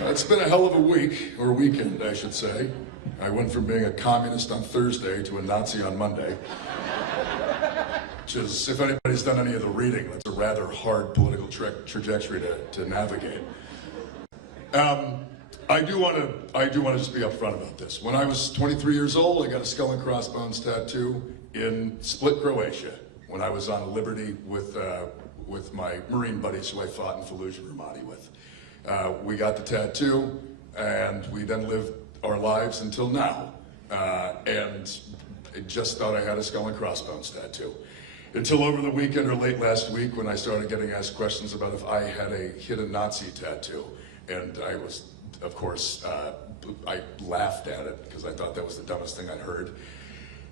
It's been a hell of a week, or weekend, I should say. I went from being a communist on Thursday to a Nazi on Monday. Which is, if anybody's done any of the reading, that's a rather hard political trajectory to navigate. I do want to just be upfront about this. When I was 23 years old, I got a skull and crossbones tattoo in Split, Croatia, when I was on Liberty with my Marine buddies who I fought in Fallujah, Ramadi with. We got the tattoo, and we then lived our lives until now. And I just thought I had a skull and crossbones tattoo. Until over the weekend or late last week when I started getting asked questions about if I had a hidden Nazi tattoo. And I was, of course, I laughed at it because I thought that was the dumbest thing I'd heard.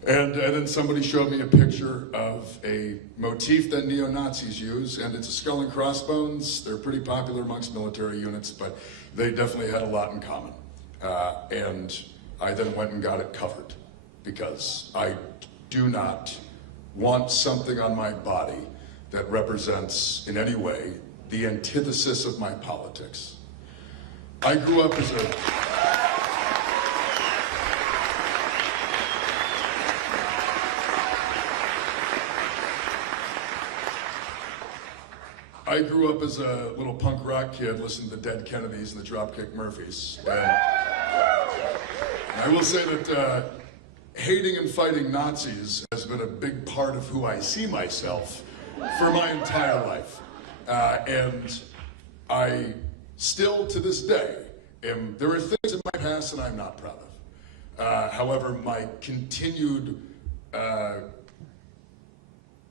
And then somebody showed me a picture of a motif that neo-Nazis use, and it's a skull and crossbones. They're pretty popular amongst military units, but they definitely had a lot in common. And I then went and got it covered because I do not want something on my body that represents in any way the antithesis of my politics. I grew up as a little punk rock kid listening to the Dead Kennedys and the Dropkick Murphys. And I will say that hating and fighting Nazis has been a big part of who I see myself for my entire life. And I still, to this day, there are things in my past that I'm not proud of. However, my continued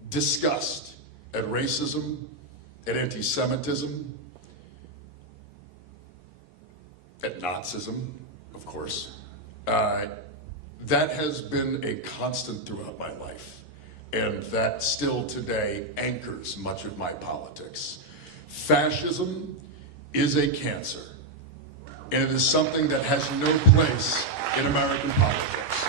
disgust at racism, at anti-Semitism, at Nazism, of course, that has been a constant throughout my life. And that still today anchors much of my politics. Fascism is a cancer, and it is something that has no place in American politics.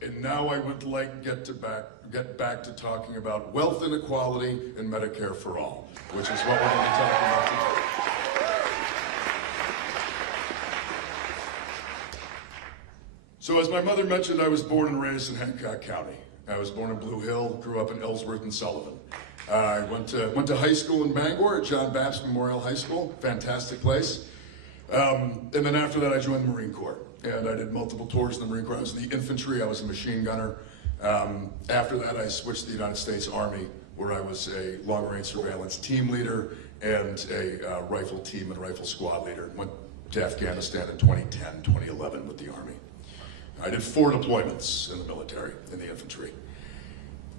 And now I would like to get back to talking about wealth inequality and Medicare for all, which is what we're going to be talking about today. So as my mother mentioned, I was born and raised in Hancock County. I was born in Blue Hill, grew up in Ellsworth and Sullivan. I went to high school in Bangor at John Baptist Memorial High School, fantastic place. And then after that, I joined the Marine Corps. And I did multiple tours in the Marine Corps. I was in the infantry, I was a machine gunner. After that, I switched to the United States Army, where I was a long-range surveillance team leader and a rifle team and rifle squad leader. Went to Afghanistan in 2010, 2011 with the Army. I did 4 deployments in the military, in the infantry.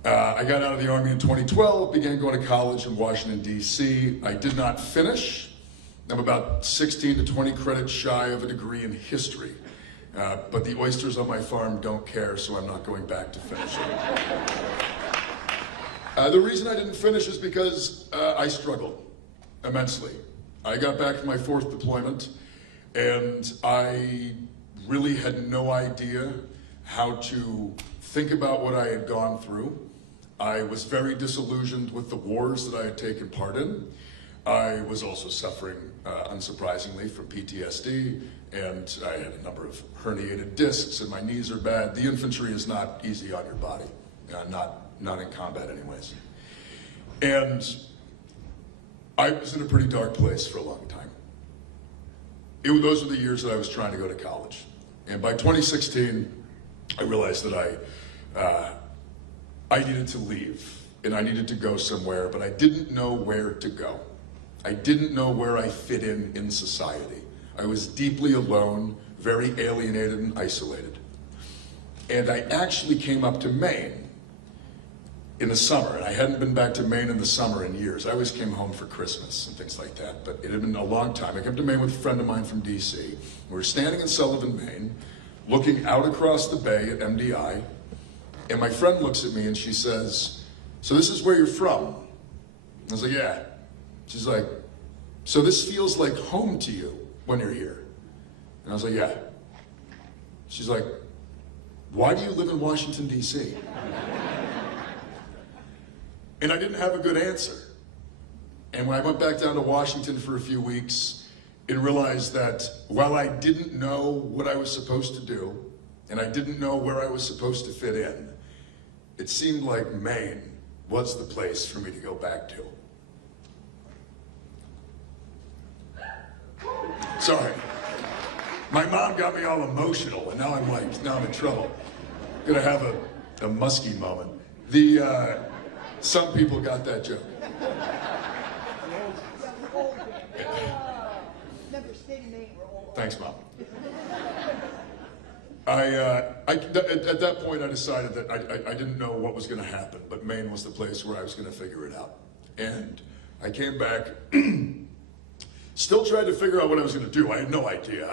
I got out of the Army in 2012, began going to college in Washington, D.C. I did not finish. I'm about 16 to 20 credits shy of a degree in history. But the oysters on my farm don't care, so I'm not going back to finish it. The reason I didn't finish is because I struggled immensely. I got back from my 4th deployment, and I really had no idea how to think about what I had gone through. I was very disillusioned with the wars that I had taken part in. I was also suffering, unsurprisingly, from PTSD, and I had a number of herniated discs, and my knees are bad. The infantry is not easy on your body, not in combat anyways. And I was in a pretty dark place for a long time. Those were the years that I was trying to go to college. And by 2016, I realized that I needed to leave, and I needed to go somewhere, but I didn't know where to go. I didn't know where I fit in society. I was deeply alone, very alienated and isolated. And I actually came up to Maine in the summer, and I hadn't been back to Maine in the summer in years. I always came home for Christmas and things like that, but it had been a long time. I came to Maine with a friend of mine from DC. We were standing in Sullivan, Maine, looking out across the bay at MDI, and my friend looks at me and she says, "So this is where you're from?" I was like, "Yeah." She's like, "So this feels like home to you when you're here?" And I was like, "Yeah." She's like, why do you live in Washington, D.C.? And I didn't have a good answer. And when I went back down to Washington for a few weeks and realized that while I didn't know what I was supposed to do, and I didn't know where I was supposed to fit in, it seemed like Maine was the place for me to go back to. Sorry. My mom got me all emotional, and now I'm in trouble. Gonna have a musky moment. Some people got that joke. Thanks, Mom. At that point, I decided that I didn't know what was going to happen, but Maine was the place where I was going to figure it out. And I came back, still tried to figure out what I was going to do. I had no idea.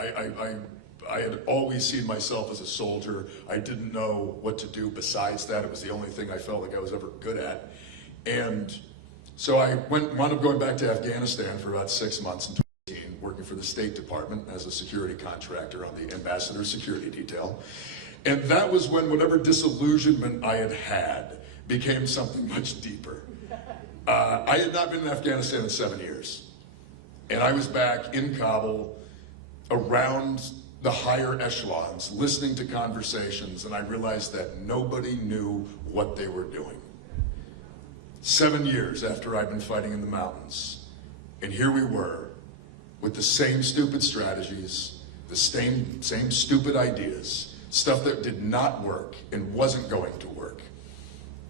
I had always seen myself as a soldier. I didn't know what to do besides that. It was the only thing I felt like I was ever good at. And so I wound up going back to Afghanistan for about 6 months in 2018, working for the State Department as a security contractor on the ambassador's security detail. And that was when whatever disillusionment I had became something much deeper. I had not been in Afghanistan in 7 years. And I was back in Kabul around the higher echelons, listening to conversations, and I realized that nobody knew what they were doing. 7 years after I'd been fighting in the mountains, and here we were with the same stupid strategies, the same stupid ideas, stuff that did not work and wasn't going to work.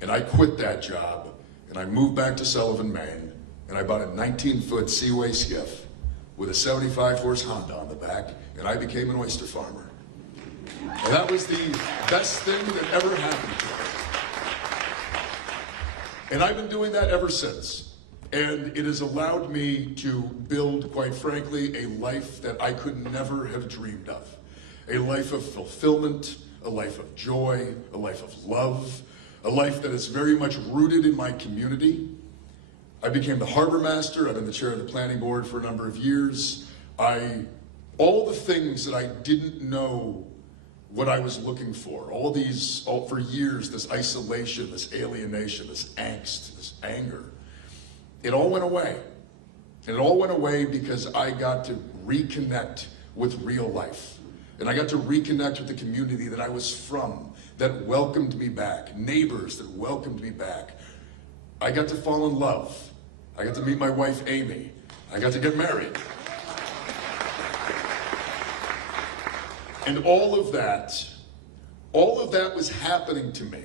And I quit that job, and I moved back to Sullivan, Maine, and I bought a 19-foot Seaway skiff with a 75-horse Honda on the back, and I became an oyster farmer. And that was the best thing that ever happened to me. And I've been doing that ever since. And it has allowed me to build, quite frankly, a life that I could never have dreamed of. A life of fulfillment, a life of joy, a life of love, a life that is very much rooted in my community. I became the harbor master. I've been the chair of the planning board for a number of years. All the things that I didn't know what I was looking for, for years, this isolation, this alienation, this angst, this anger, it all went away. And it all went away because I got to reconnect with real life. And I got to reconnect with the community that I was from, that welcomed me back, neighbors that welcomed me back. I got to fall in love. I got to meet my wife, Amy. I got to get married. And all of that was happening to me.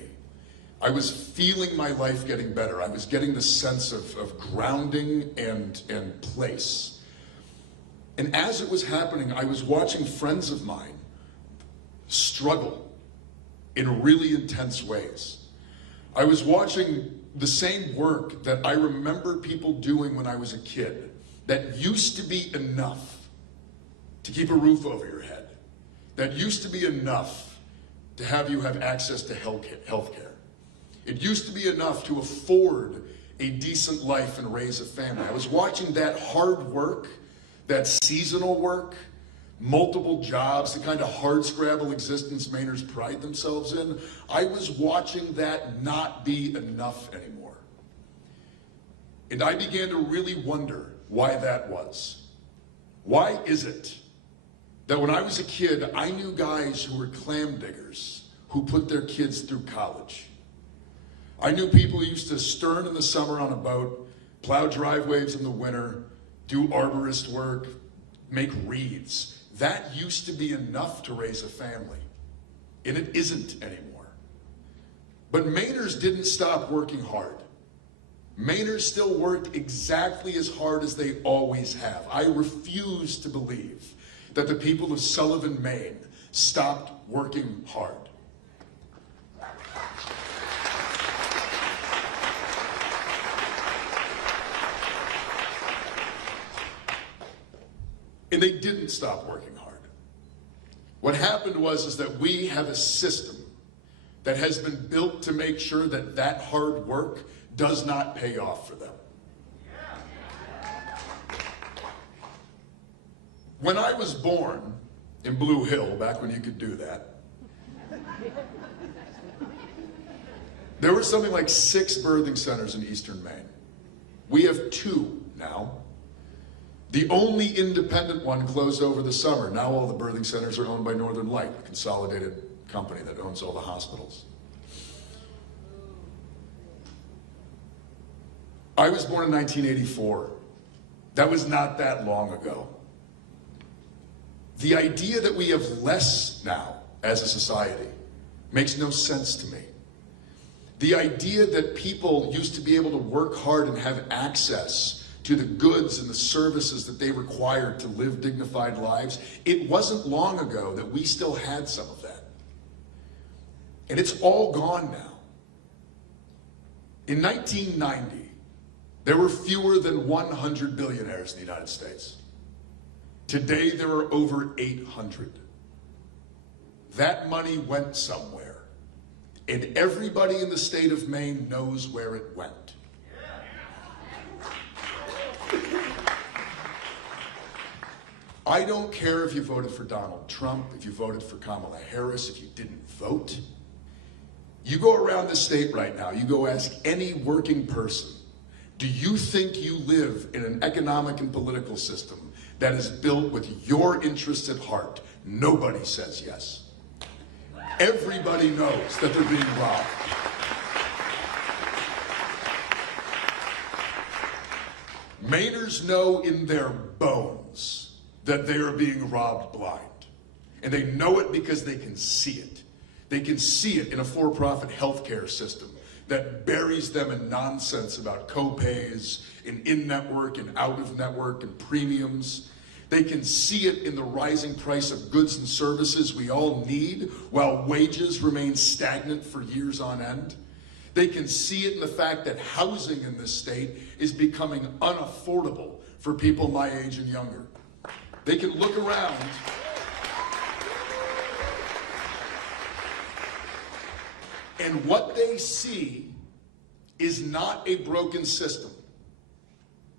I was feeling my life getting better. I was getting the sense of grounding and place. And as it was happening, I was watching friends of mine struggle in really intense ways. I was watching the same work that I remember people doing when I was a kid, that used to be enough to keep a roof over your head, that used to be enough to have you have access to health care. It used to be enough to afford a decent life and raise a family. I was watching that hard work, that seasonal work, multiple jobs, the kind of hardscrabble existence Mainers pride themselves in. I was watching that not be enough anymore. And I began to really wonder why that was. Why is it that when I was a kid, I knew guys who were clam diggers who put their kids through college? I knew people who used to stern in the summer on a boat, plow driveways in the winter, do arborist work, make reeds. That used to be enough to raise a family, and it isn't anymore. But Mainers didn't stop working hard. Mainers still worked exactly as hard as they always have. I refuse to believe that the people of Sullivan, Maine stopped working hard. And they didn't stop working hard. What happened was that we have a system that has been built to make sure that that hard work does not pay off for them. When I was born in Blue Hill, back when you could do that, There were something like 6 birthing centers in eastern Maine. We have 2 now. The only independent one closed over the summer. Now all the birthing centers are owned by Northern Light, a consolidated company that owns all the hospitals. I was born in 1984. That was not that long ago. The idea that we have less now as a society makes no sense to me. The idea that people used to be able to work hard and have access to the goods and the services that they required to live dignified lives, it wasn't long ago that we still had some of that. And it's all gone now. In 1990, there were fewer than 100 billionaires in the United States. Today, there are over 800. That money went somewhere, and everybody in the state of Maine knows where it went. I don't care if you voted for Donald Trump, if you voted for Kamala Harris, if you didn't vote. You go around the state right now, you go ask any working person, do you think you live in an economic and political system that is built with your interests at heart? Nobody says yes. Everybody knows that they're being robbed. Mainers know in their bones that they are being robbed blind. And they know it because they can see it. They can see it in a for-profit healthcare system that buries them in nonsense about co-pays, in-network and out-of-network and premiums. They can see it in the rising price of goods and services we all need while wages remain stagnant for years on end. They can see it in the fact that housing in this state is becoming unaffordable for people my age and younger. They can look around and what they see is not a broken system.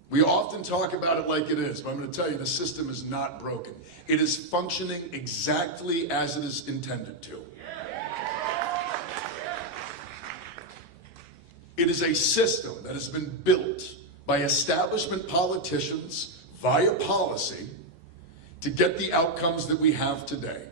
We often talk about it like it is, but I'm going to tell you the system is not broken. It is functioning exactly as it is intended to. It is a system that has been built by establishment politicians via policy to get the outcomes that we have today.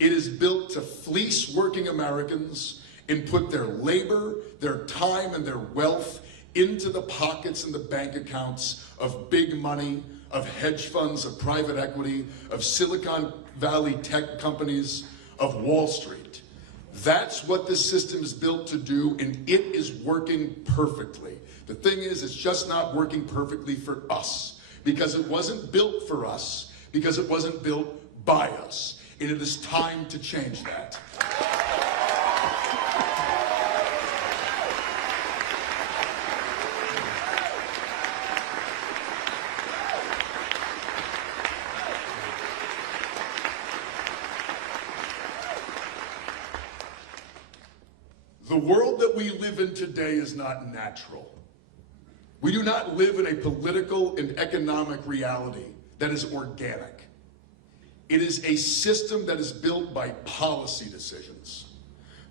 It is built to fleece working Americans and put their labor, their time, and their wealth into the pockets and the bank accounts of big money, of hedge funds, of private equity, of Silicon Valley tech companies, of Wall Street. That's what this system is built to do, and it is working perfectly. The thing is, it's just not working perfectly for us, because it wasn't built for us, because it wasn't built by us. And it is time to change that. The world that we live in today is not natural. We do not live in a political and economic reality that is organic. It is a system that is built by policy decisions.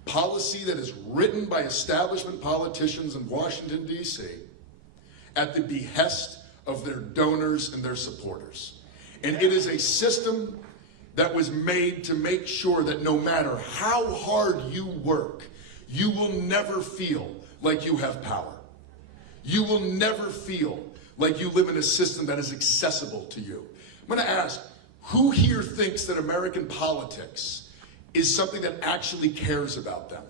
Policy that is written by establishment politicians in Washington, D.C. at the behest of their donors and their supporters. And it is a system that was made to make sure that no matter how hard you work, you will never feel like you have power. You will never feel like you live in a system that is accessible to you. I'm going to ask, who here thinks that American politics is something that actually cares about them?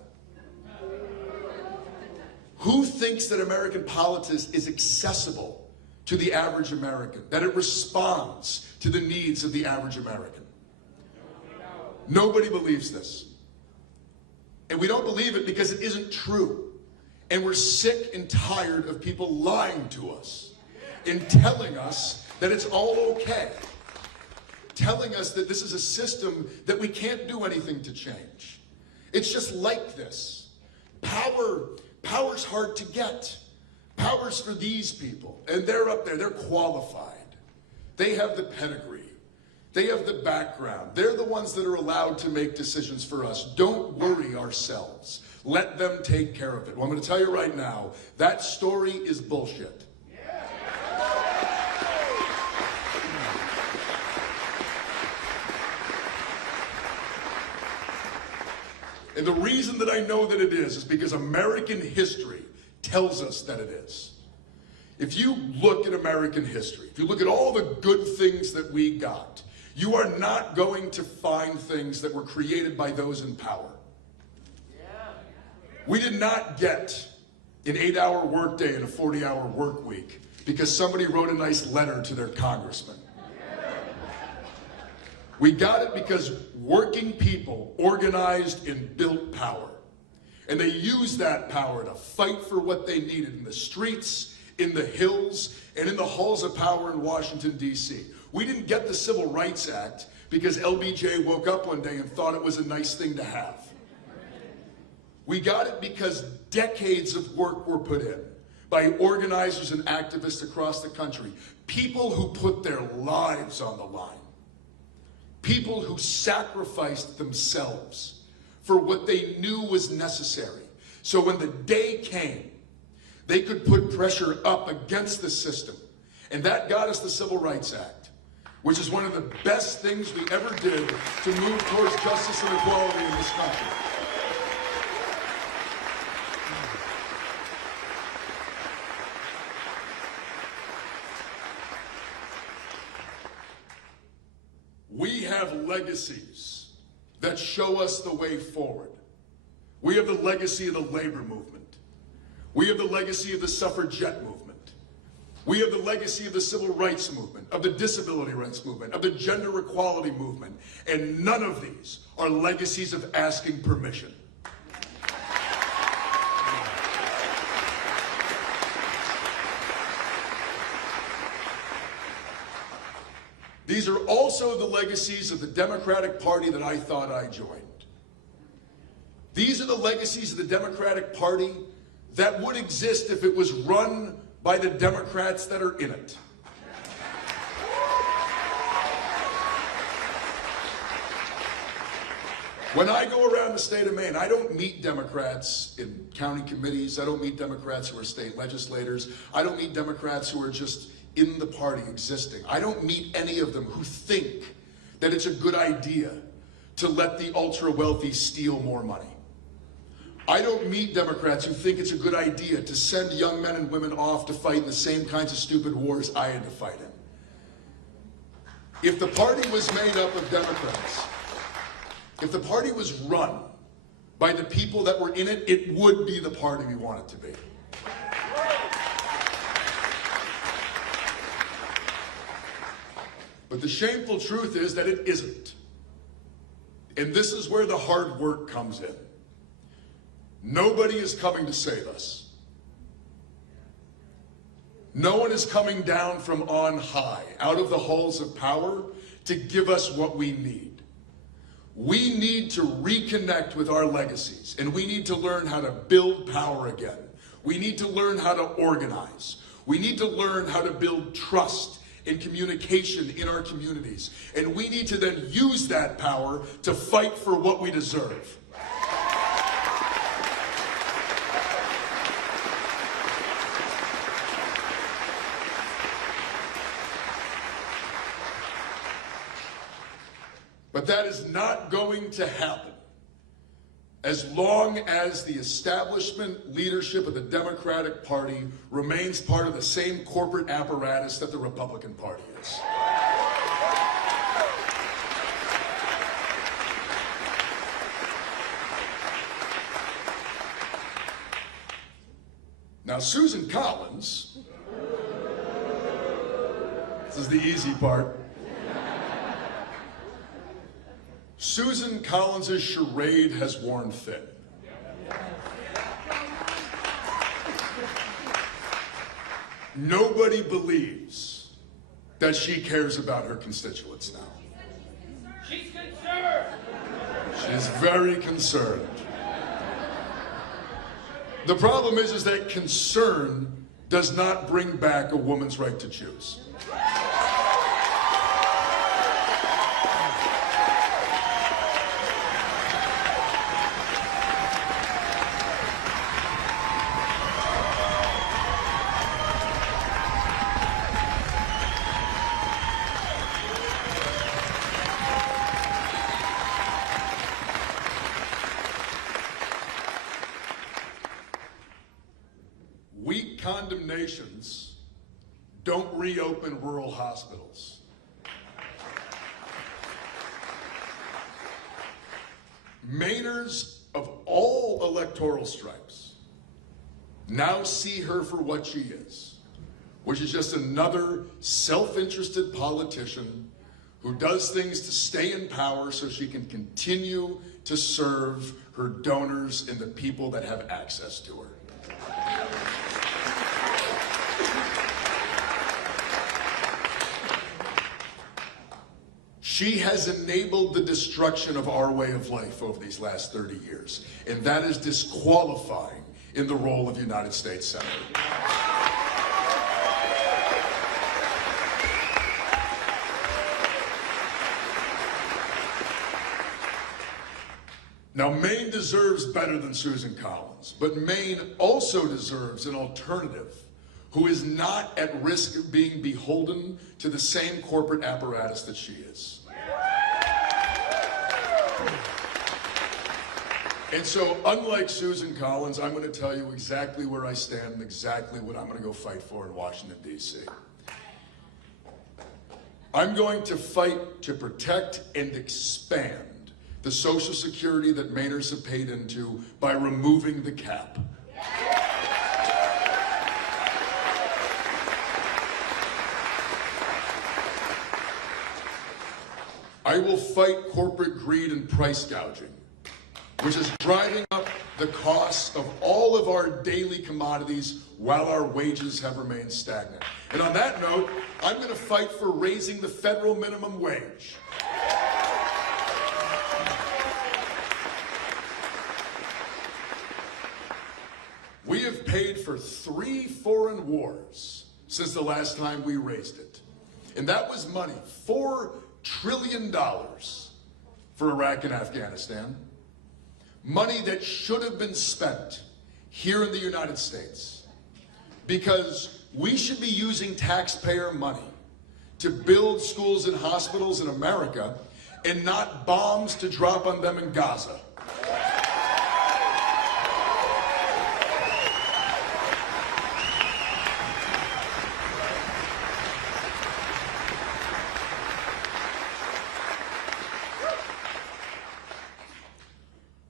Who thinks that American politics is accessible to the average American, that it responds to the needs of the average American? Nobody believes this. And we don't believe it because it isn't true. And we're sick and tired of people lying to us and telling us that it's all okay. Telling us that this is a system that we can't do anything to change. It's just like this. Power's hard to get. Power's for these people. And they're up there, they're qualified. They have the pedigree. They have the background. They're the ones that are allowed to make decisions for us. Don't worry ourselves. Let them take care of it. Well, I'm going to tell you right now, that story is bullshit. And the reason that I know that it is because American history tells us that it is. If you look at American history, if you look at all the good things that we got, you are not going to find things that were created by those in power. We did not get an 8-hour workday and a 40-hour work week because somebody wrote a nice letter to their congressman. We got it because working people organized and built power. And they used that power to fight for what they needed in the streets, in the hills, and in the halls of power in Washington, D.C. We didn't get the Civil Rights Act because LBJ woke up one day and thought it was a nice thing to have. We got it because decades of work were put in by organizers and activists across the country. People who put their lives on the line. People who sacrificed themselves for what they knew was necessary. So when the day came, they could put pressure up against the system. And that got us the Civil Rights Act, which is one of the best things we ever did to move towards justice and equality in this country. We have legacies that show us the way forward. We have the legacy of the labor movement. We have the legacy of the suffragette movement. We have the legacy of the civil rights movement, of the disability rights movement, of the gender equality movement. And none of these are legacies of asking permission. These are also the legacies of the Democratic Party that I thought I joined. These are the legacies of the Democratic Party that would exist if it was run by the Democrats that are in it. When I go around the state of Maine, I don't meet Democrats in county committees. I don't meet Democrats who are state legislators. I don't meet Democrats who are just in the party existing. I don't meet any of them who think that it's a good idea to let the ultra-wealthy steal more money. I don't meet Democrats who think it's a good idea to send young men and women off to fight in the same kinds of stupid wars I had to fight in. If the party was made up of Democrats, if the party was run by the people that were in it, it would be the party we want it to be. But the shameful truth is that it isn't. And this is where the hard work comes in. Nobody is coming to save us. No one is coming down from on high, out of the halls of power, to give us what we need. We need to reconnect with our legacies, and we need to learn how to build power again. We need to learn how to organize. We need to learn how to build trust and communication in our communities. And we need to then use that power to fight for what we deserve. But that is not going to happen as long as the establishment leadership of the Democratic Party remains part of the same corporate apparatus that the Republican Party is. Now, Susan Collins, this is the easy part. Susan Collins' charade has worn thin. Nobody believes that she cares about her constituents now. She's concerned. She's very concerned. The problem is that concern does not bring back a woman's right to choose. condemnations don't reopen rural hospitals. Mainers of all electoral stripes now see her for what she is, which is just another self-interested politician who does things to stay in power so she can continue to serve her donors and the people that have access to her. She has enabled the destruction of our way of life over these last 30 years, and that is disqualifying in the role of United States Senator. Now, Maine deserves better than Susan Collins, but Maine also deserves an alternative who is not at risk of being beholden to the same corporate apparatus that she is. And so, unlike Susan Collins, I'm going to tell you exactly where I stand and exactly what I'm going to go fight for in Washington, D.C. I'm going to fight to protect and expand the Social Security that Mainers have paid into by removing the cap. I will fight corporate greed and price gouging, which is driving up the costs of all of our daily commodities while our wages have remained stagnant. And on that note, I'm going to fight for raising the federal minimum wage. We have paid for 3 foreign wars since the last time we raised it. And that was money, $4 trillion for Iraq and Afghanistan. Money that should have been spent here in the United States, because we should be using taxpayer money to build schools and hospitals in America and not bombs to drop on them in Gaza.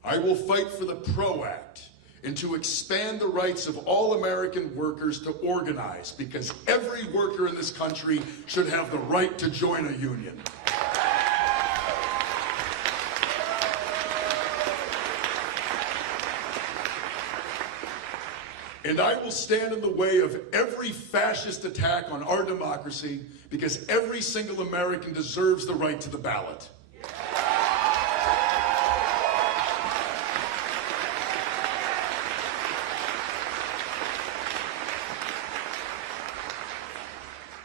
I will fight for the PRO Act and to expand the rights of all American workers to organize, because every worker in this country should have the right to join a union. And I will stand in the way of every fascist attack on our democracy, because every single American deserves the right to the ballot.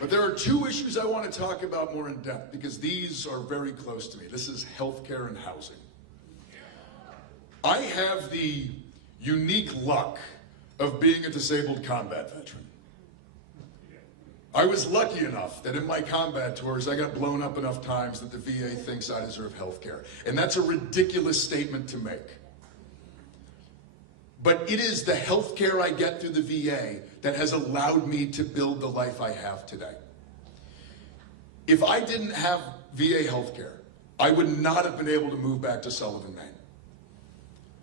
But there are 2 issues I want to talk about more in depth, because these are very close to me. This is healthcare and housing. I have the unique luck of being a disabled combat veteran. I was lucky enough that in my combat tours, I got blown up enough times that the VA thinks I deserve healthcare. And that's a ridiculous statement to make. But it is the health care I get through the VA that has allowed me to build the life I have today. If I didn't have VA health care, I would not have been able to move back to Sullivan, Maine.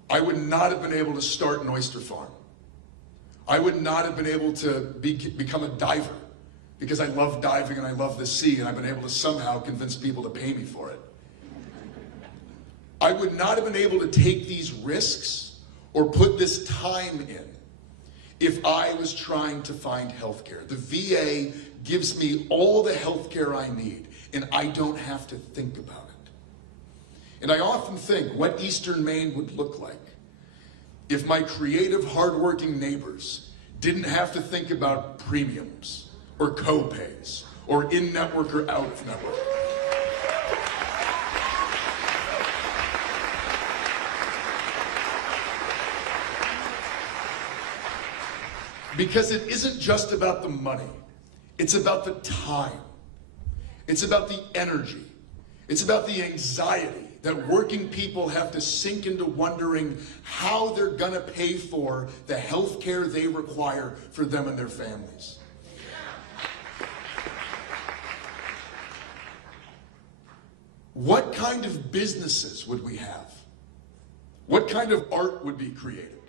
I would not have been able to start an oyster farm. I would not have been able to become a diver, because I love diving and I love the sea, and I've been able to somehow convince people to pay me for it. I would not have been able to take these risks or put this time in if I was trying to find health care. The VA gives me all the health care I need, and I don't have to think about it. And I often think what Eastern Maine would look like if my creative, hardworking neighbors didn't have to think about premiums or co-pays or in-network or out-of-network. Because it isn't just about the money. It's about the time. It's about the energy. It's about the anxiety that working people have to sink into wondering how they're gonna pay for the health care they require for them and their families. What kind of businesses would we have? What kind of art would be created?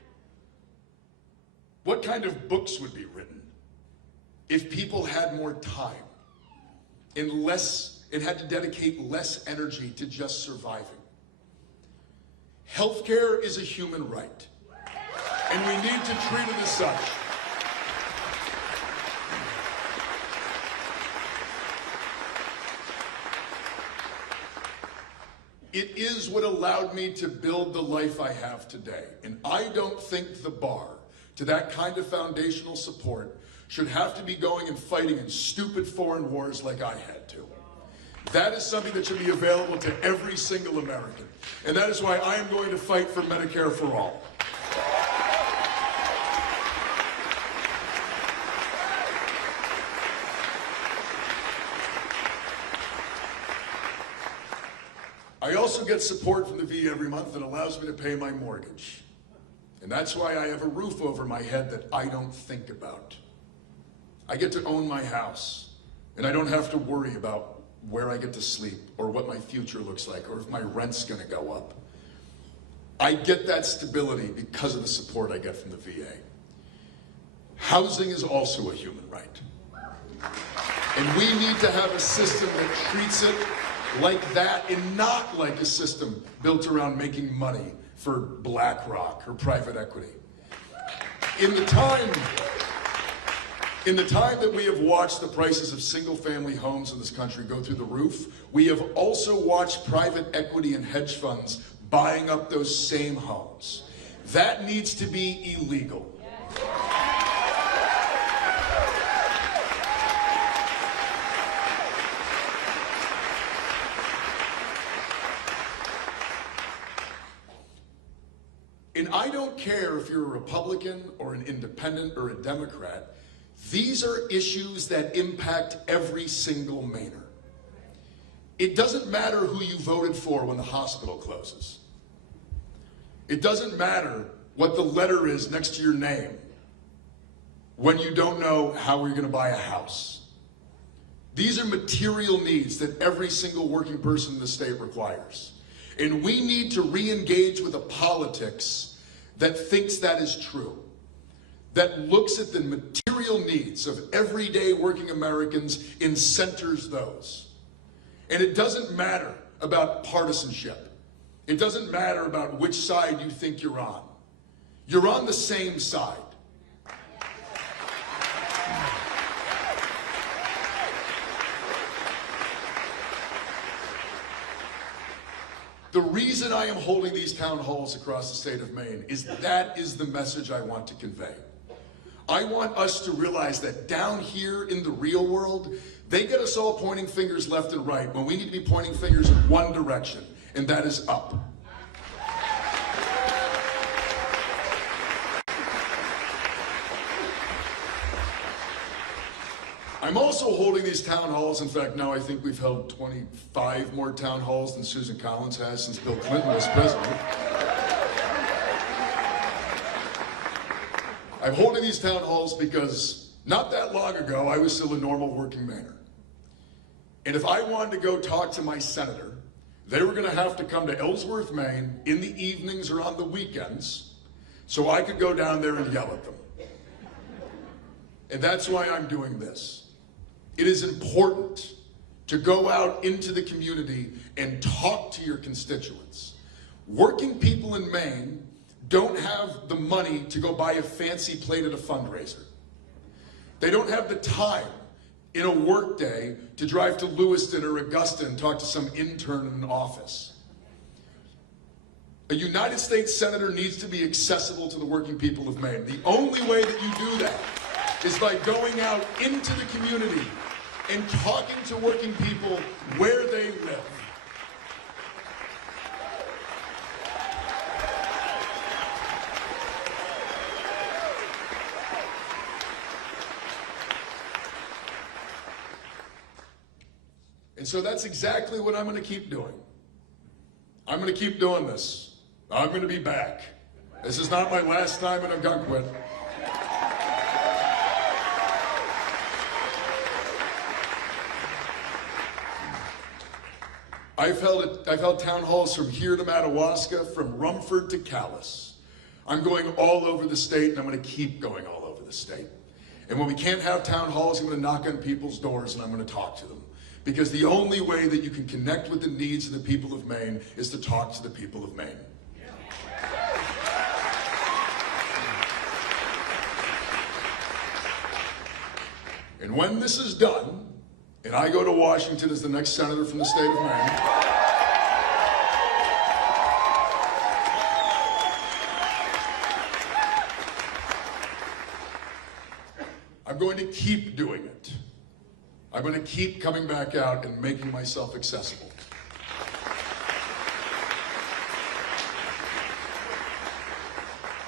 What kind of books would be written if people had more time and had to dedicate less energy to just surviving? Healthcare is a human right, and we need to treat it as such. It is what allowed me to build the life I have today, and I don't think the bar to that kind of foundational support should have to be going and fighting in stupid foreign wars like I had to. That is something that should be available to every single American. And that is why I am going to fight for Medicare for all. I also get support from the VA every month that allows me to pay my mortgage. And that's why I have a roof over my head that I don't think about. I get to own my house, and I don't have to worry about where I get to sleep or what my future looks like or if my rent's gonna go up. I get that stability because of the support I get from the VA. Housing is also a human right. And we need to have a system that treats it like that and not like a system built around making money for BlackRock or private equity. In the time that we have watched the prices of single-family homes in this country go through the roof, we have also watched private equity and hedge funds buying up those same homes. That needs to be illegal. And I don't care if you're a Republican or an independent or a Democrat. These are issues that impact every single Mainer. It doesn't matter who you voted for when the hospital closes. It doesn't matter what the letter is next to your name when you don't know how you're going to buy a house. These are material needs that every single working person in the state requires. And we need to re-engage with a politics that thinks that is true, that looks at the material needs of everyday working Americans and centers those. And it doesn't matter about partisanship. It doesn't matter about which side you think you're on. You're on the same side. The reason I am holding these town halls across the state of Maine is that is the message I want to convey. I want us to realize that down here in the real world, they get us all pointing fingers left and right when we need to be pointing fingers in one direction, and that is up. I'm also holding these town halls. In fact, now I think we've held 25 more town halls than Susan Collins has since Bill Clinton was president. I'm holding these town halls because not that long ago, I was still a normal working Mainer. And if I wanted to go talk to my senator, they were going to have to come to Ellsworth, Maine in the evenings or on the weekends so I could go down there and yell at them. And that's why I'm doing this. It is important to go out into the community and talk to your constituents. Working people in Maine don't have the money to go buy a fancy plate at a fundraiser. They don't have the time in a workday to drive to Lewiston or Augusta and talk to some intern in an office. A United States Senator needs to be accessible to the working people of Maine. The only way that you do that is by going out into the community and talking to working people where they live. And so that's exactly what I'm going to keep doing. going to keep doing this. I'm going to be back. This is not my last time in a gunquit. I've held town halls from here to Madawaska, from Rumford to Calais. I'm going all over the state, and I'm going to keep going all over the state. And when we can't have town halls, I'm going to knock on people's doors and I'm going to talk to them. Because the only way that you can connect with the needs of the people of Maine is to talk to the people of Maine. And when this is done, and I go to Washington as the next senator from the state of Maine, I'm going to keep doing it. I'm going to keep coming back out and making myself accessible.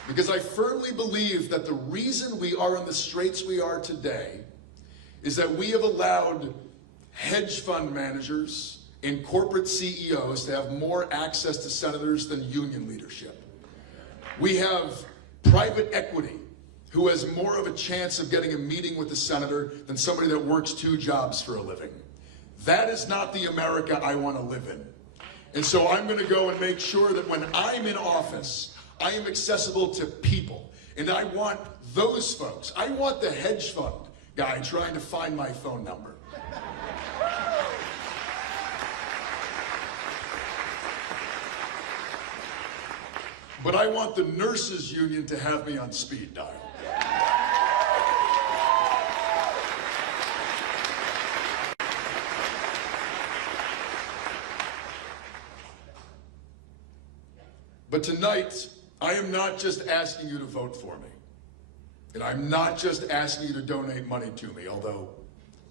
Because I firmly believe that the reason we are in the straits we are today is that we have allowed hedge fund managers and corporate CEOs to have more access to senators than union leadership. We have private equity who has more of a chance of getting a meeting with the senator than somebody that works 2 jobs for a living. That is not the America I want to live in. And so I'm going to go and make sure that when I'm in office, I am accessible to people. And I want those folks. I want the hedge fund guy trying to find my phone number. But I want the nurses union to have me on speed dial. But tonight, I am not just asking you to vote for me. And I'm not just asking you to donate money to me, although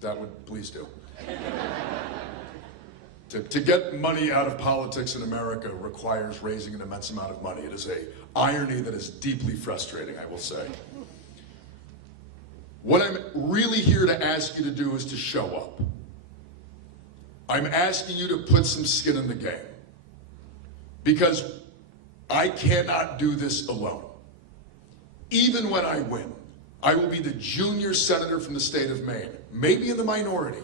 that would please do. To get money out of politics in America requires raising an immense amount of money. It is an irony that is deeply frustrating, I will say. What I'm really here to ask you to do is to show up. I'm asking you to put some skin in the game. Because I cannot do this alone. Even when I win, I will be the junior senator from the state of Maine, maybe in the minority.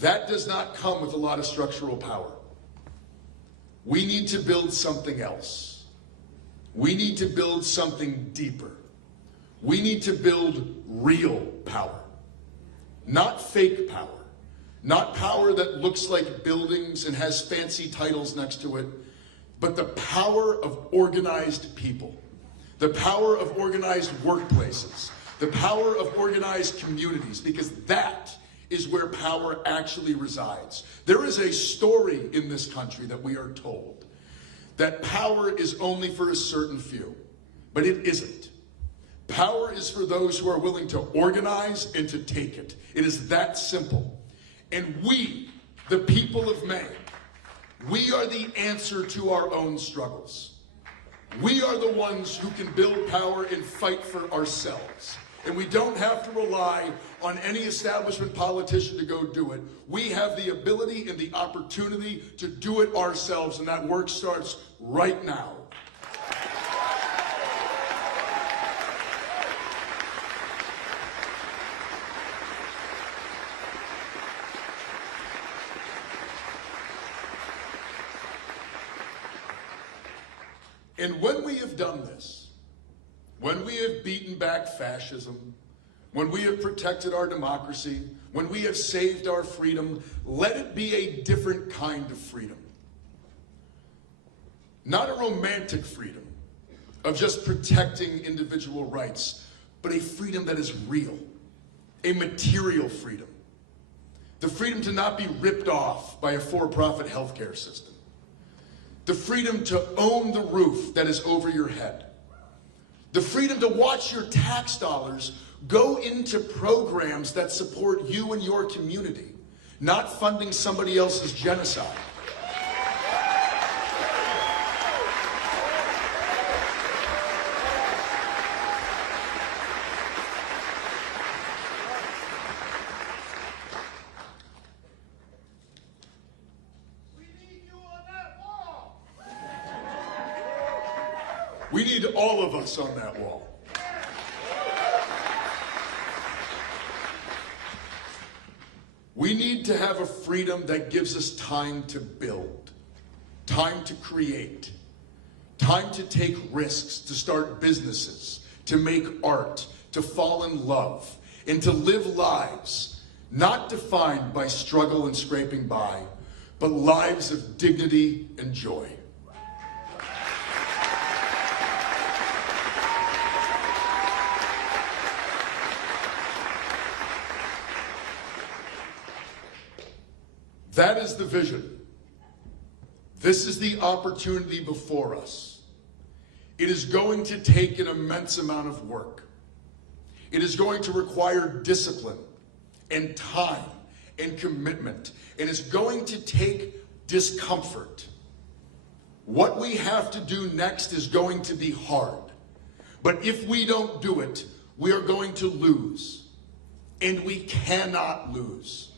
That does not come with a lot of structural power. We need to build something else. We need to build something deeper. We need to build real power, not fake power, not power that looks like buildings and has fancy titles next to it, but the power of organized people, the power of organized workplaces, the power of organized communities, because that is where power actually resides. There is a story in this country that we are told that power is only for a certain few, but it isn't. Power is for those who are willing to organize and to take it. It is that simple. And we, the people of Maine, we are the answer to our own struggles. We are the ones who can build power and fight for ourselves. And we don't have to rely on any establishment politician to go do it. We have the ability and the opportunity to do it ourselves, and that work starts right now. And when we have done this, when we have beaten back fascism, when we have protected our democracy, when we have saved our freedom, let it be a different kind of freedom. Not a romantic freedom of just protecting individual rights, but a freedom that is real, a material freedom. The freedom to not be ripped off by a for-profit healthcare system. The freedom to own the roof that is over your head. The freedom to watch your tax dollars go into programs that support you and your community, not funding somebody else's genocide. We need all of us on that wall. We need to have a freedom that gives us time to build, time to create, time to take risks, to start businesses, to make art, to fall in love, and to live lives not defined by struggle and scraping by, but lives of dignity and joy. That is the vision. This is the opportunity before us. It is going to take an immense amount of work. It is going to require discipline and time and commitment. And it's going to take discomfort. What we have to do next is going to be hard. But if we don't do it, we are going to lose. And we cannot lose.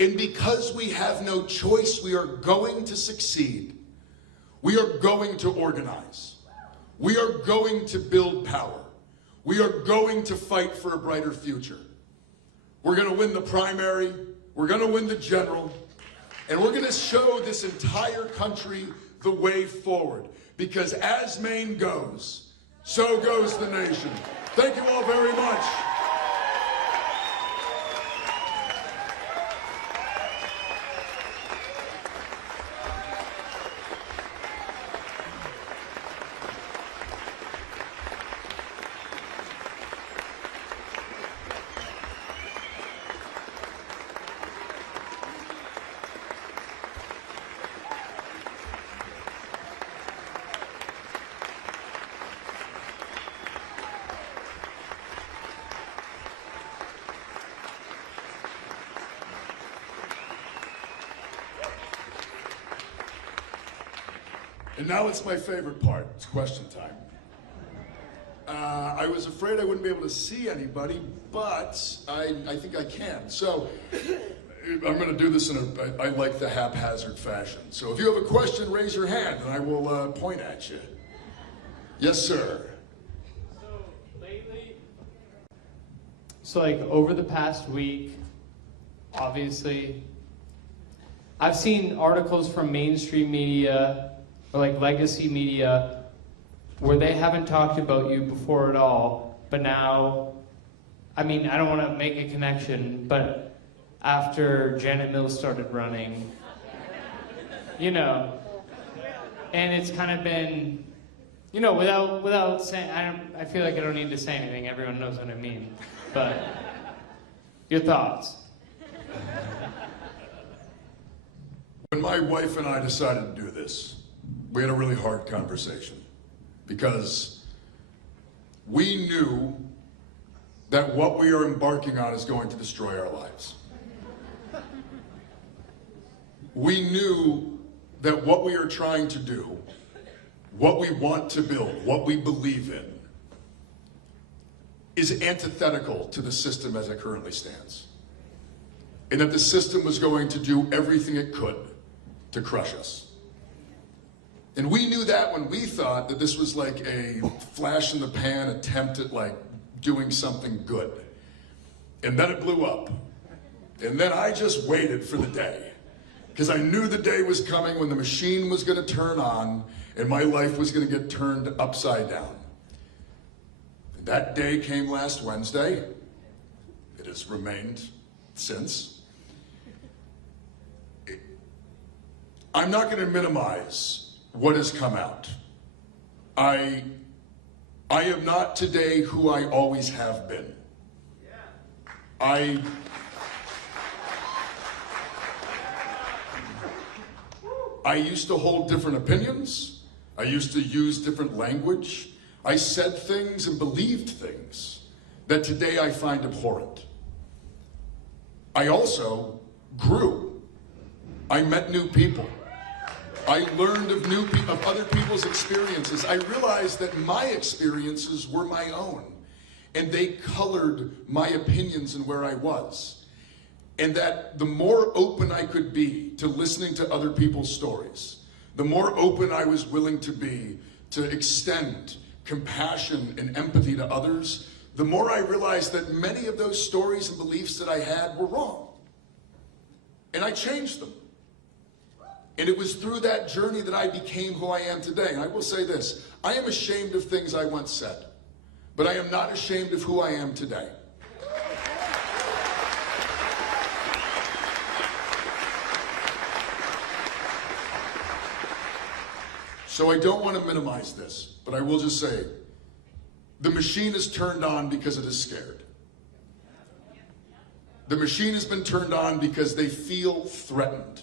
And because we have no choice, we are going to succeed. We are going to organize. We are going to build power. We are going to fight for a brighter future. We're going to win the primary. We're going to win the general. And we're going to show this entire country the way forward. Because as Maine goes, so goes the nation. Thank you all very much. And now it's my favorite part. It's question time. I was afraid I wouldn't be able to see anybody, but I think I can. So I'm going to do this in I like the haphazard fashion. So if you have a question, raise your hand and I will point at you. Yes, sir. So lately, like over the past week, obviously, I've seen articles from mainstream media or like legacy media where they haven't talked about you before at all, but now, I mean, I don't want to make a connection, but after Janet Mills started running, you know, and it's kind of been, you know, without saying, I feel like I don't need to say anything, everyone knows what I mean, but your thoughts? When my wife and I decided to do this, we had a really hard conversation because we knew that what we are embarking on is going to destroy our lives. We knew that what we are trying to do, what we want to build, what we believe in, is antithetical to the system as it currently stands. And that the system was going to do everything it could to crush us. And we knew that when we thought that this was like a flash in the pan attempt at like doing something good. And then it blew up. And then I just waited for the day. Because I knew the day was coming when the machine was going to turn on and my life was going to get turned upside down. And that day came last Wednesday. It has remained since. I'm not going to minimize what has come out. I am not today who I always have been. I used to hold different opinions. I used to use different language. I said things and believed things that today I find abhorrent. I also grew. I met new people. I learned of other people's experiences. I realized that my experiences were my own, and they colored my opinions and where I was. And that the more open I could be to listening to other people's stories, the more open I was willing to be to extend compassion and empathy to others, the more I realized that many of those stories and beliefs that I had were wrong. And I changed them. And it was through that journey that I became who I am today. And I will say this, I am ashamed of things I once said, but I am not ashamed of who I am today. So I don't want to minimize this, but I will just say, the machine is turned on because it is scared. The machine has been turned on because they feel threatened.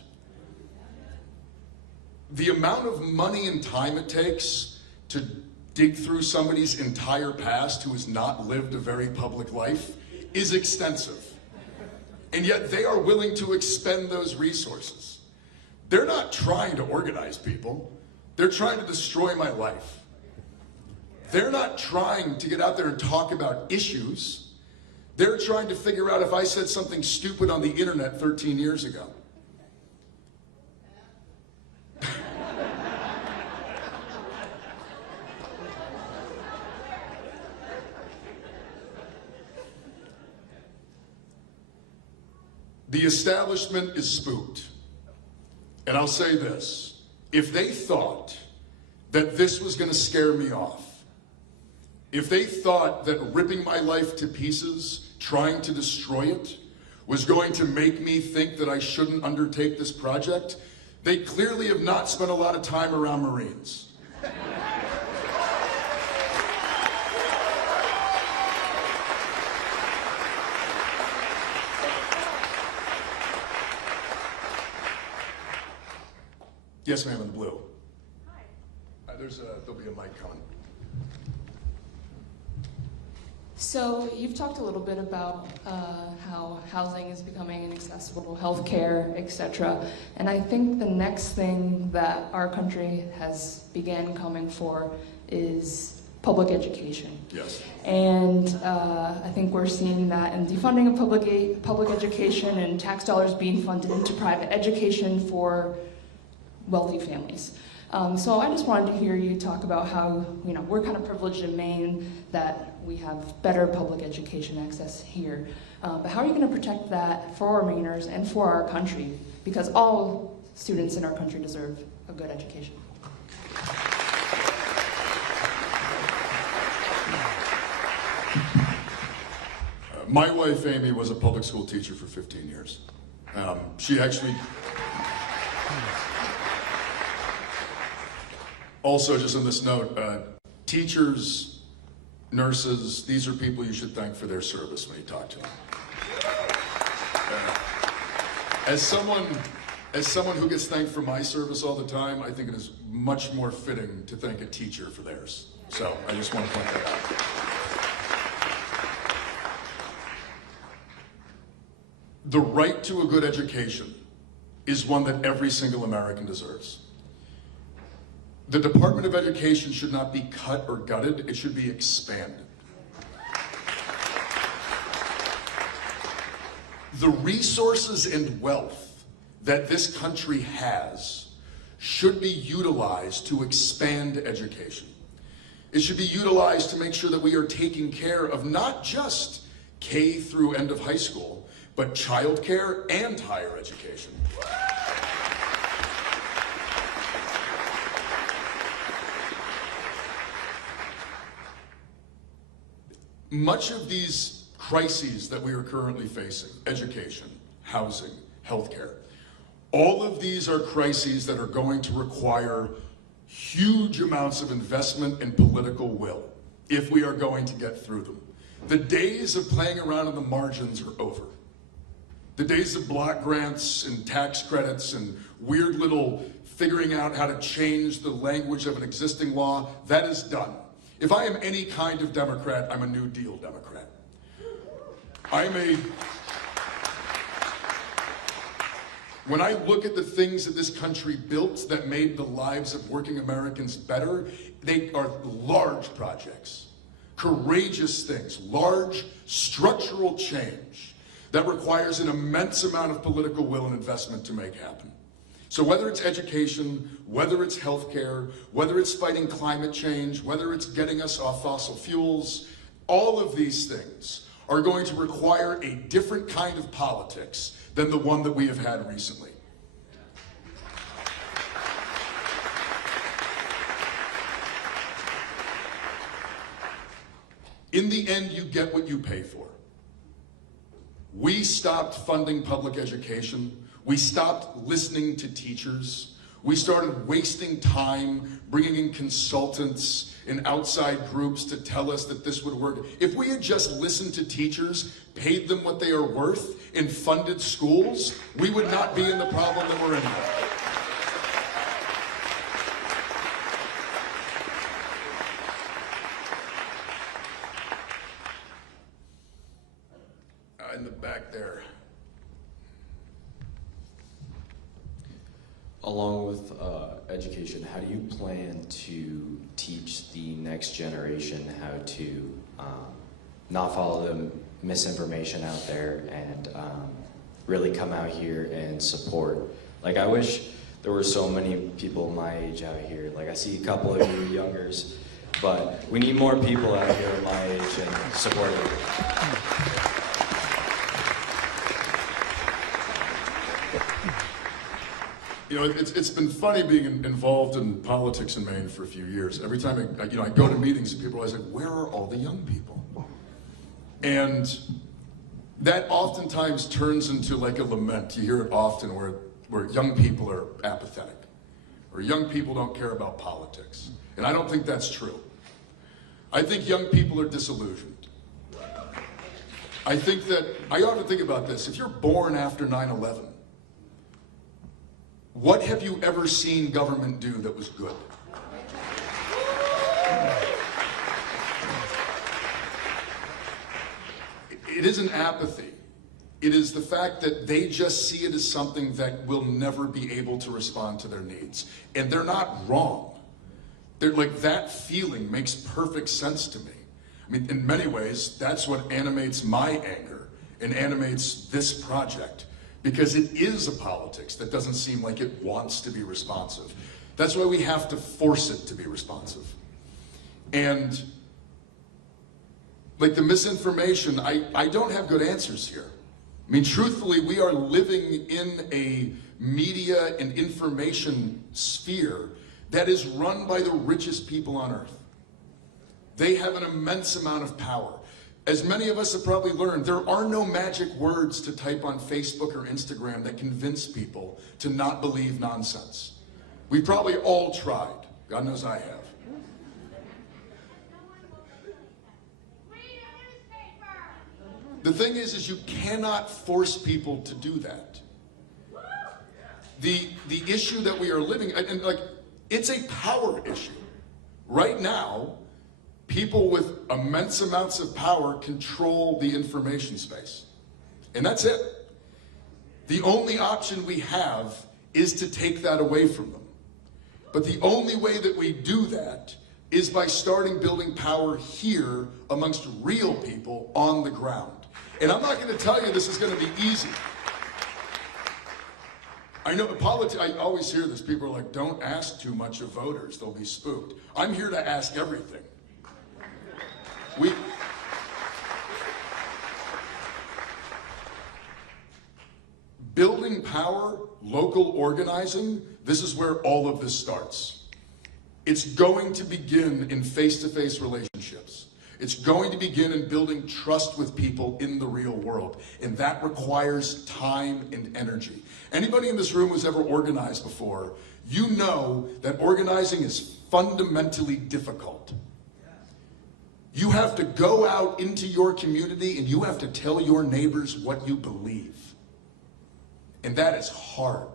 The amount of money and time it takes to dig through somebody's entire past who has not lived a very public life is extensive. And yet they are willing to expend those resources. They're not trying to organize people. They're trying to destroy my life. They're not trying to get out there and talk about issues. They're trying to figure out if I said something stupid on the internet 13 years ago. The establishment is spooked. And I'll say this. If they thought that this was going to scare me off, if they thought that ripping my life to pieces, trying to destroy it, was going to make me think that I shouldn't undertake this project, they clearly have not spent a lot of time around Marines. Yes, ma'am, in the blue. Hi. There'll be a mic coming. So you've talked a little bit about how housing is becoming inaccessible, healthcare, etc. And I think the next thing that our country has began coming for is public education. Yes. And I think we're seeing that in defunding of public education and tax dollars being funded into private education for wealthy families. So I just wanted to hear you talk about how, we're kind of privileged in Maine that we have better public education access here. But how are you going to protect that for our Mainers and for our country? Because all students in our country deserve a good education. My wife, Amy, was a public school teacher for 15 years. She actually... Also, just on this note, teachers, nurses, these are people you should thank for their service when you talk to them. As someone who gets thanked for my service all the time, I think it is much more fitting to thank a teacher for theirs. So I just want to point that out. The right to a good education is one that every single American deserves. The Department of Education should not be cut or gutted, it should be expanded. The resources and wealth that this country has should be utilized to expand education. It should be utilized to make sure that we are taking care of not just K through end of high school, but childcare and higher education. Much of these crises that we are currently facing, education, housing, healthcare, all of these are crises that are going to require huge amounts of investment and political will if we are going to get through them. The days of playing around in the margins are over. The days of block grants and tax credits and weird little figuring out how to change the language of an existing law, that is done. If I am any kind of Democrat, I'm a New Deal Democrat. When I look at the things that this country built that made the lives of working Americans better, they are large projects, courageous things, large structural change That requires an immense amount of political will and investment to make happen. So whether it's education, whether it's healthcare, whether it's fighting climate change, whether it's getting us off fossil fuels, all of these things are going to require a different kind of politics than the one that we have had recently. In the end, you get what you pay for. We stopped funding public education. We stopped listening to teachers. We started wasting time bringing in consultants and outside groups to tell us that this would work. If we had just listened to teachers, paid them what they are worth, and funded schools, we would not be in the problem that we're in now. In the back there. Along with education, how do you plan to teach the next generation how to not follow the misinformation out there and really come out here and support? Like, I wish there were so many people my age out here. Like, I see a couple of you youngers, but we need more people out here my age and supporting. You know, it's been funny being involved in politics in Maine for a few years. Every time I go to meetings and people are always like, where are all the young people? And that oftentimes turns into like a lament. You hear it often where young people are apathetic, or young people don't care about politics. And I don't think that's true. I think young people are disillusioned. I think that, I often think about this, if you're born after 9/11, what have you ever seen government do that was good? It isn't apathy. It is the fact that they just see it as something that will never be able to respond to their needs. And they're not wrong. They're like, that feeling makes perfect sense to me. I mean, in many ways, that's what animates my anger and animates this project. Because it is a politics that doesn't seem like it wants to be responsive. That's why we have to force it to be responsive. And like the misinformation, I don't have good answers here. I mean, truthfully, we are living in a media and information sphere that is run by the richest people on earth. They have an immense amount of power. As many of us have probably learned, there are no magic words to type on Facebook or Instagram that convince people to not believe nonsense. We've probably all tried. God knows I have. The thing is you cannot force people to do that. The issue that we are living, and like, it's a power issue. Right now, people with immense amounts of power control the information space. And that's it. The only option we have is to take that away from them. But the only way that we do that is by starting building power here amongst real people on the ground. And I'm not going to tell you this is going to be easy. I know I always hear this. People are like, don't ask too much of voters. They'll be spooked. I'm here to ask everything. Building power, local organizing, this is where all of this starts. It's going to begin in face-to-face relationships. It's going to begin in building trust with people in the real world. And that requires time and energy. Anybody in this room who's ever organized before, you know that organizing is fundamentally difficult. You have to go out into your community and you have to tell your neighbors what you believe. And that is hard.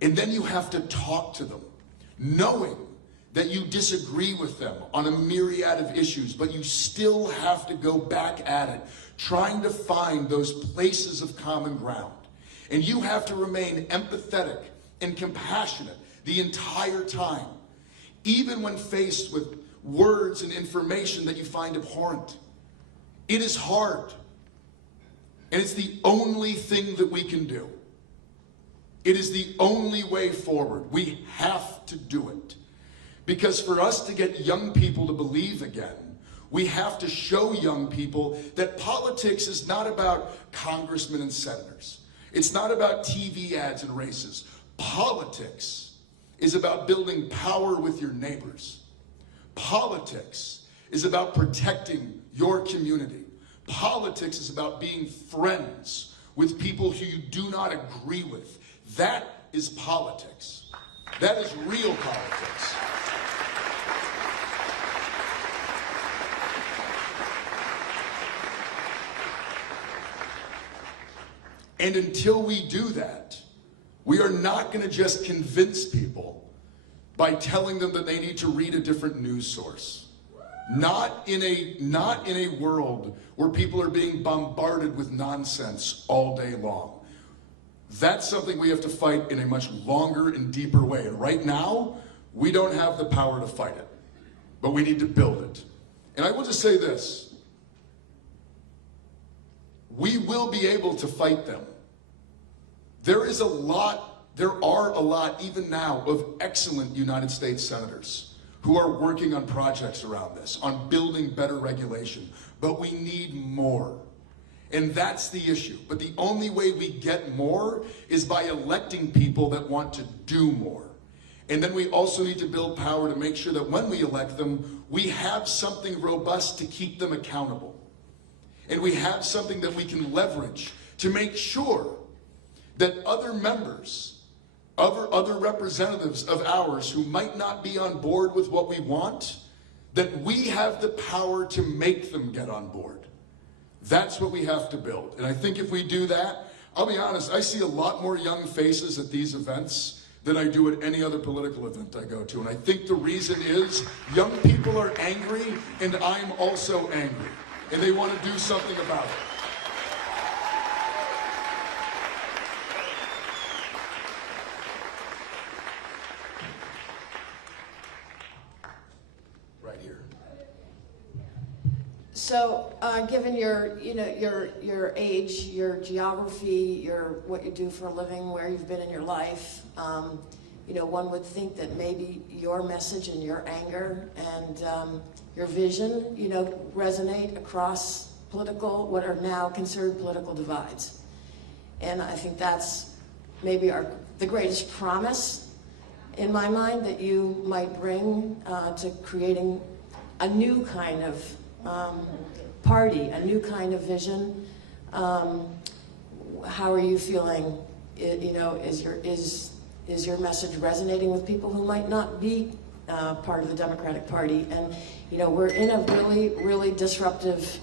And then you have to talk to them, knowing that you disagree with them on a myriad of issues, but you still have to go back at it, trying to find those places of common ground. And you have to remain empathetic and compassionate the entire time, even when faced with words and information that you find abhorrent. It is hard. And it's the only thing that we can do. It is the only way forward. We have to do it. Because for us to get young people to believe again, we have to show young people that politics is not about congressmen and senators. It's not about TV ads and races. Politics is about building power with your neighbors. Politics is about protecting your community. Politics is about being friends with people who you do not agree with. That is politics. That is real politics. And until we do that, we are not going to just convince people by telling them that they need to read a different news source. Not in a world where people are being bombarded with nonsense all day long. That's something we have to fight in a much longer and deeper way. And right now, we don't have the power to fight it, but we need to build it. And I will just say this. We will be able to fight them. There are a lot even now of excellent United States senators who are working on projects around this, on building better regulation. But we need more. And that's the issue. But the only way we get more is by electing people that want to do more. And then we also need to build power to make sure that when we elect them, we have something robust to keep them accountable. And we have something that we can leverage to make sure that other members, other representatives of ours who might not be on board with what we want, that we have the power to make them get on board. That's what we have to build. And I think if we do that, I'll be honest, I see a lot more young faces at these events than I do at any other political event I go to. And I think the reason is young people are angry, and I'm also angry. And they want to do something about it. Right here. So, given your age, your geography, what you do for a living, where you've been in your life, one would think that maybe your message and your anger and your vision, resonate across what are now considered political divides. And I think that's maybe the greatest promise in my mind that you might bring to creating a new kind of party, a new kind of vision. How are you feeling? Is your message resonating with people who might not be part of the Democratic Party? And we're in a really, really disruptive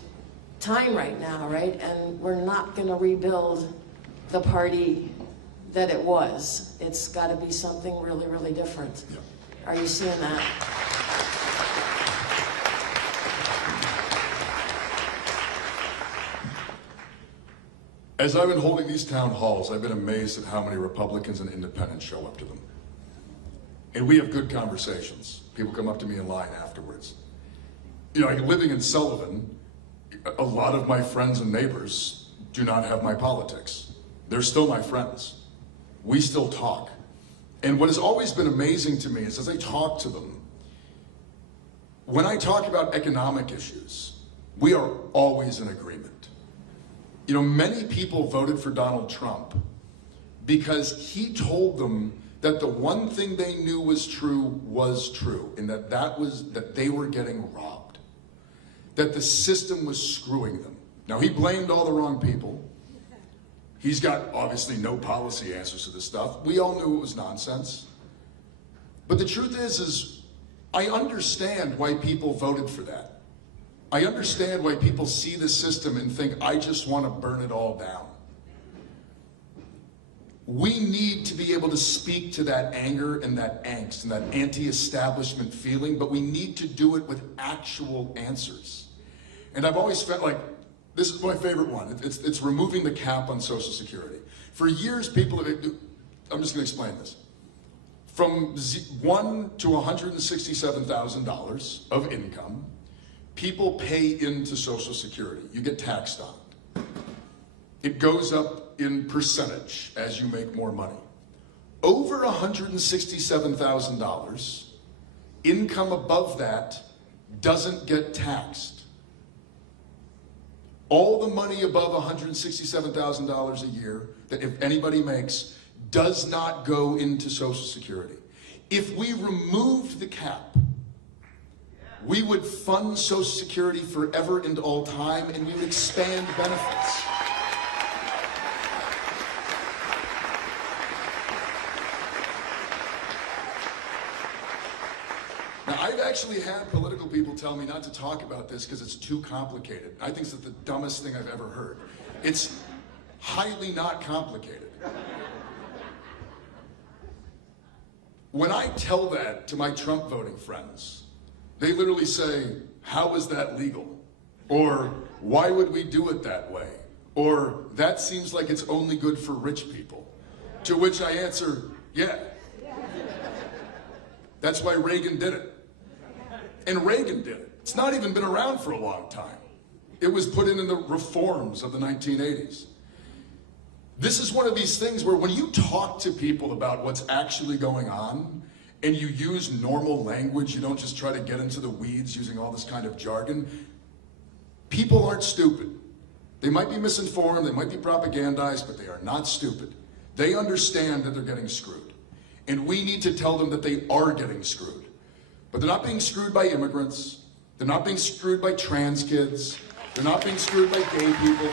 time right now, right? And we're not going to rebuild the party that it was. It's got to be something really, really different. Yeah. Are you seeing that? As I've been holding these town halls, I've been amazed at how many Republicans and independents show up to them. And we have good conversations. People come up to me in line afterwards. Living in Sullivan, a lot of my friends and neighbors do not have my politics. They're still my friends. We still talk. And what has always been amazing to me is as I talk to them, when I talk about economic issues, we are always in agreement. Many people voted for Donald Trump because he told them that the one thing they knew was true, and that they were getting robbed, that the system was screwing them. Now, he blamed all the wrong people. He's got obviously no policy answers to this stuff. We all knew it was nonsense. But the truth is I understand why people voted for that. I understand why people see the system and think, I just want to burn it all down. We need to be able to speak to that anger and that angst and that anti-establishment feeling, but we need to do it with actual answers. And I've always felt like, this is my favorite one. It's removing the cap on Social Security. For years, people have, I'm just going to explain this. From $1 to $167,000 of income, people pay into Social Security. You get taxed on it. it goes up in percentage as you make more money. Over $167,000, income above that doesn't get taxed. All the money above $167,000 a year that if anybody makes does not go into Social Security. If we removed the cap, we would fund Social Security forever and all time, and we would expand benefits. Now, I've actually had political people tell me not to talk about this because it's too complicated. I think it's the dumbest thing I've ever heard. It's highly not complicated. When I tell that to my Trump voting friends, they literally say, how is that legal? Or, why would we do it that way? Or, that seems like it's only good for rich people. To which I answer, yeah. That's why Reagan did it. And Reagan did it. It's not even been around for a long time. It was put in the reforms of the 1980s. This is one of these things where when you talk to people about what's actually going on, and you use normal language, you don't just try to get into the weeds using all this kind of jargon, people aren't stupid. They might be misinformed, they might be propagandized, but they are not stupid. They understand that they're getting screwed. And we need to tell them that they are getting screwed. But they're not being screwed by immigrants. They're not being screwed by trans kids. They're not being screwed by gay people.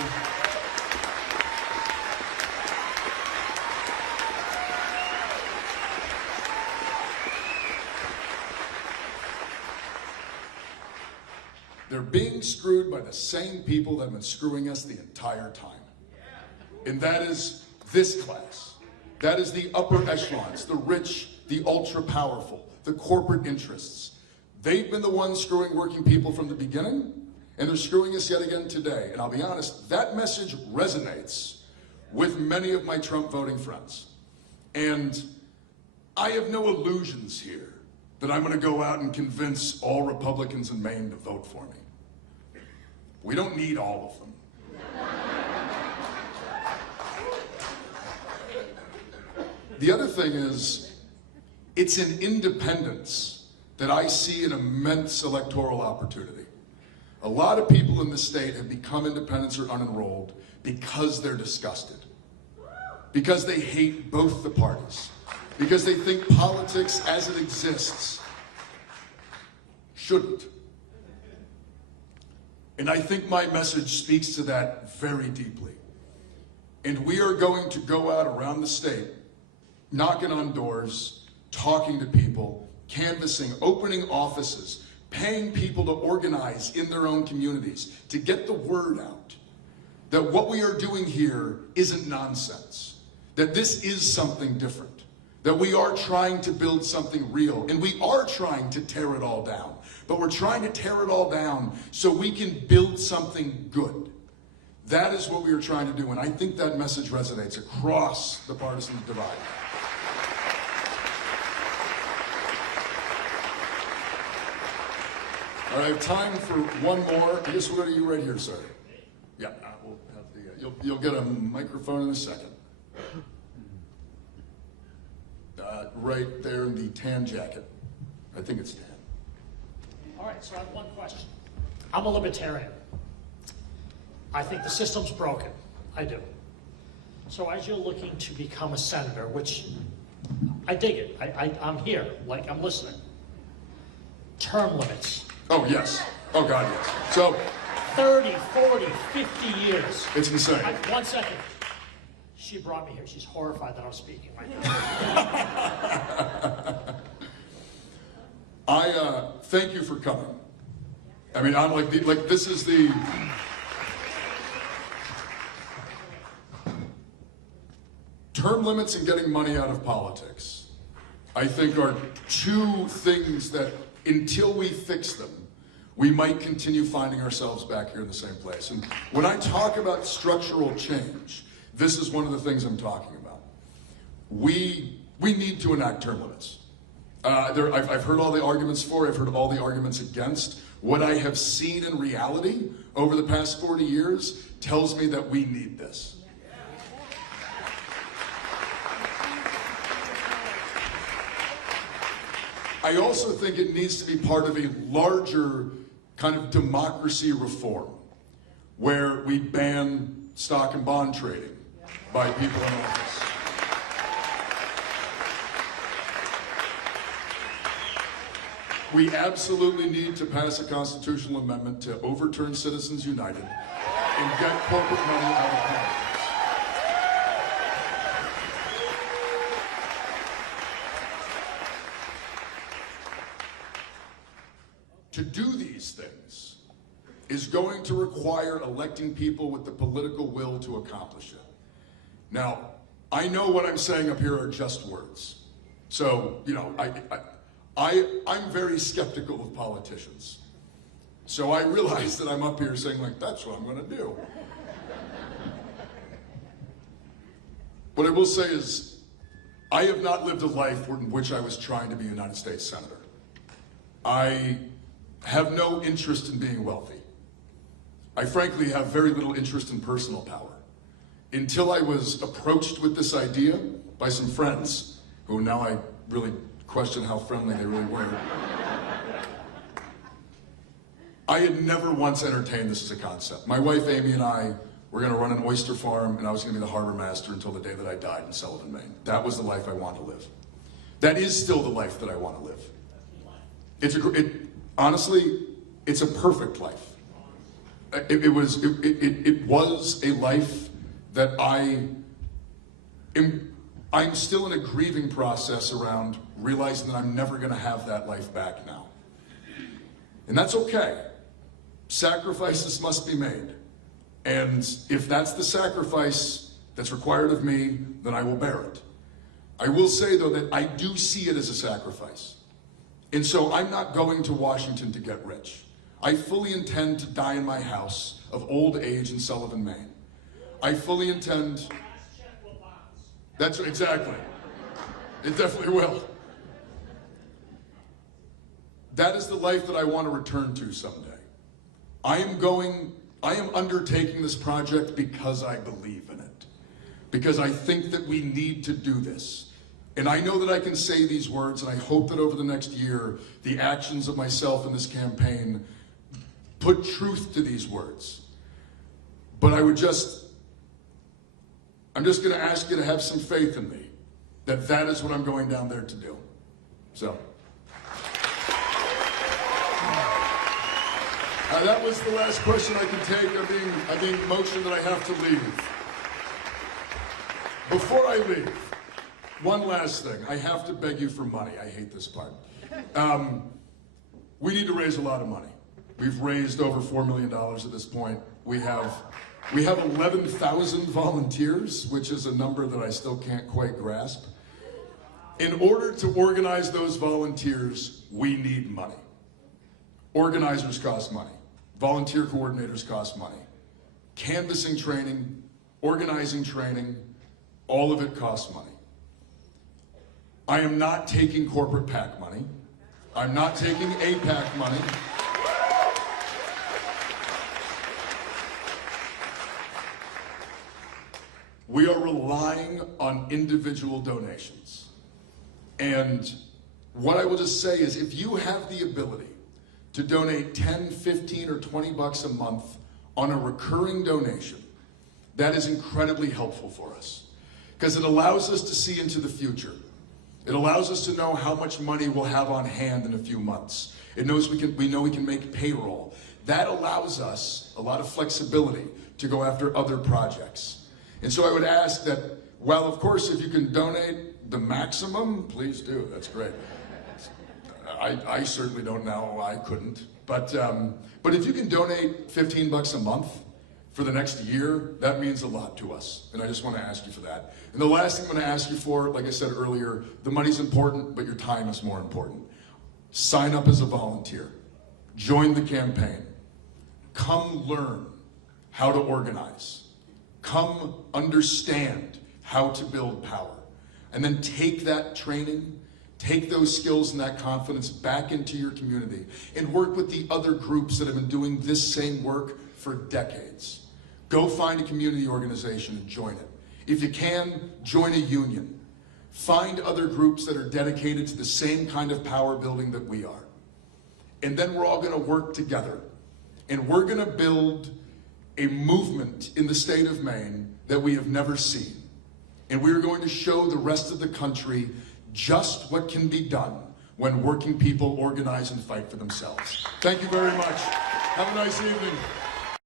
They're being screwed by the same people that have been screwing us the entire time. And that is this class. That is the upper echelons, the rich, the ultra powerful, the corporate interests. They've been the ones screwing working people from the beginning, and they're screwing us yet again today. And I'll be honest, that message resonates with many of my Trump voting friends. And I have no illusions here that I'm going to go out and convince all Republicans in Maine to vote for me. We don't need all of them. The other thing is, it's in independence that I see an immense electoral opportunity. A lot of people in the state have become independents or unenrolled because they're disgusted. Because they hate both the parties. Because they think politics as it exists shouldn't. And I think my message speaks to that very deeply. And we are going to go out around the state, knocking on doors, talking to people, canvassing, opening offices, paying people to organize in their own communities, to get the word out that what we are doing here isn't nonsense, that this is something different, that we are trying to build something real, and we are trying to tear it all down. But we're trying to tear it all down so we can build something good. That is what we are trying to do, and I think that message resonates across the partisan divide. All right, I have time for one more. I guess we'll go to you right here, sir. Yeah, we'll have the, you'll get a microphone in a second. Right there in the tan jacket. I think it's tan. All right, so I have one question. I'm a libertarian. I think the system's broken. I do. So as you're looking to become a senator, which I dig it, I'm here, like I'm listening. Term limits. Oh, yes. Oh, God, yes. So 30, 40, 50 years. it's insane. 1 second. She brought me here. She's horrified that I'm speaking right now. I thank you for coming. I mean, I'm like this is the term limits and getting money out of politics. I think are two things that until we fix them, we might continue finding ourselves back here in the same place. And when I talk about structural change, this is one of the things I'm talking about. We need to enact term limits. I've heard all the arguments for, I've heard all the arguments against. What I have seen in reality over the past 40 years tells me that we need this. I also think it needs to be part of a larger kind of democracy reform, where we ban stock and bond trading by people in office. We absolutely need to pass a constitutional amendment to overturn Citizens United and get corporate money out of politics. To do these things is going to require electing people with the political will to accomplish it. Now, I know what I'm saying up here are just words. So, you know, I'm very skeptical of politicians. So I realize that I'm up here saying, like, that's what I'm going to do. What I will say is, I have not lived a life in which I was trying to be a United States Senator. I have no interest in being wealthy. I frankly have very little interest in personal power. Until I was approached with this idea by some friends, who now I really question how friendly they really were. I had never once entertained this as a concept. My wife Amy and I were going to run an oyster farm, and I was going to be the harbor master until the day that I died in Sullivan, Maine. That was the life I wanted to live. That is still the life that I want to live. Honestly, it's a perfect life. It was a life that I'm still in a grieving process around realizing that I'm never going to have that life back now. And that's okay. Sacrifices must be made. And if that's the sacrifice that's required of me, then I will bear it. I will say, though, that I do see it as a sacrifice. And so I'm not going to Washington to get rich. I fully intend to die in my house of old age in Sullivan, Maine. I fully intend... That's exactly. It definitely will. That is the life that I want to return to someday. I am undertaking this project because I believe in it. Because I think that we need to do this. And I know that I can say these words, and I hope that over the next year, the actions of myself in this campaign put truth to these words. But I'm just going to ask you to have some faith in me, that that is what I'm going down there to do. So. That was the last question I can take. I'm being motioned that I have to leave. Before I leave, one last thing. I have to beg you for money. I hate this part. We need to raise a lot of money. We've raised over $4 million at this point. We have 11,000 volunteers, which is a number that I still can't quite grasp. In order to organize those volunteers, we need money. Organizers cost money. Volunteer coordinators cost money. Canvassing training, organizing training, all of it costs money. I am not taking corporate PAC money. I'm not taking APAC money. We are relying on individual donations. And what I will just say is, if you have the ability to donate 10, 15, or 20 bucks a month on a recurring donation, that is incredibly helpful for us. Because it allows us to see into the future. It allows us to know how much money we'll have on hand in a few months. We know we can make payroll. That allows us a lot of flexibility to go after other projects. And so I would ask that, well, of course, if you can donate the maximum, please do. That's great. I certainly don't know. I couldn't. But if you can donate 15 bucks a month for the next year, that means a lot to us. And I just want to ask you for that. And the last thing I'm going to ask you for, like I said earlier, the money's important, but your time is more important. Sign up as a volunteer. Join the campaign. Come learn how to organize. Come understand how to build power. And then take that training, take those skills and that confidence back into your community and work with the other groups that have been doing this same work for decades. Go find a community organization and join it. If you can, join a union. find other groups that are dedicated to the same kind of power building that we are. And then we're all going to work together. And we're going to build a movement in the state of Maine that we have never seen. And we're going to show the rest of the country just what can be done when working people organize and fight for themselves. Thank you very much. Have a nice evening.